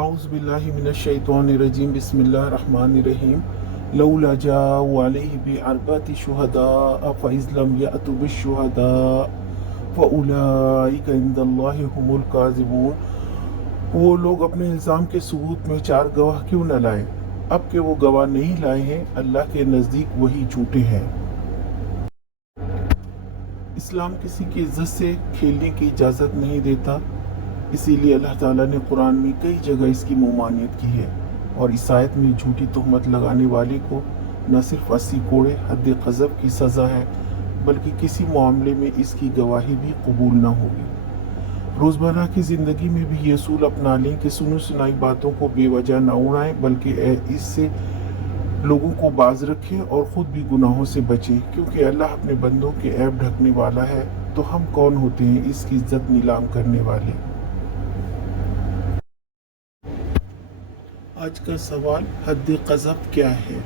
اعوذ باللہ من الشیطان الرجیم بسم اللہ الرحمن الرحیم لولا جاءوا علیہ بأربعة شہداء فإذ لم یأتوا بالشہداء فأولئک عند اللہ هم الکاذبون۔ وہ لوگ اپنے الزام کے ثبوت میں 4 گواہ کیوں نہ لائے؟ اب کہ وہ گواہ نہیں لائے ہیں، اللہ کے نزدیک وہی جھوٹے ہیں۔ اسلام کسی کی عزت سے کھیلنے کی اجازت نہیں دیتا، اسی لیے اللہ تعالیٰ نے قرآن میں کئی جگہ اس کی ممانعت کی ہے، اور اس آیت میں جھوٹی تہمت لگانے والے کو نہ صرف 80 کوڑے حد قذف کی سزا ہے، بلکہ کسی معاملے میں اس کی گواہی بھی قبول نہ ہوگی۔ روزمرہ کی زندگی میں بھی یہ اصول اپنا لیں کہ سنی سنائی باتوں کو بے وجہ نہ اڑائیں، بلکہ اس سے لوگوں کو باز رکھیں اور خود بھی گناہوں سے بچیں، کیونکہ اللہ اپنے بندوں کے عیب ڈھکنے والا ہے، تو ہم کون ہوتے ہیں اس کی عزت نیلام کرنے والے۔ آج کا سوال، حد قذف کیا ہے؟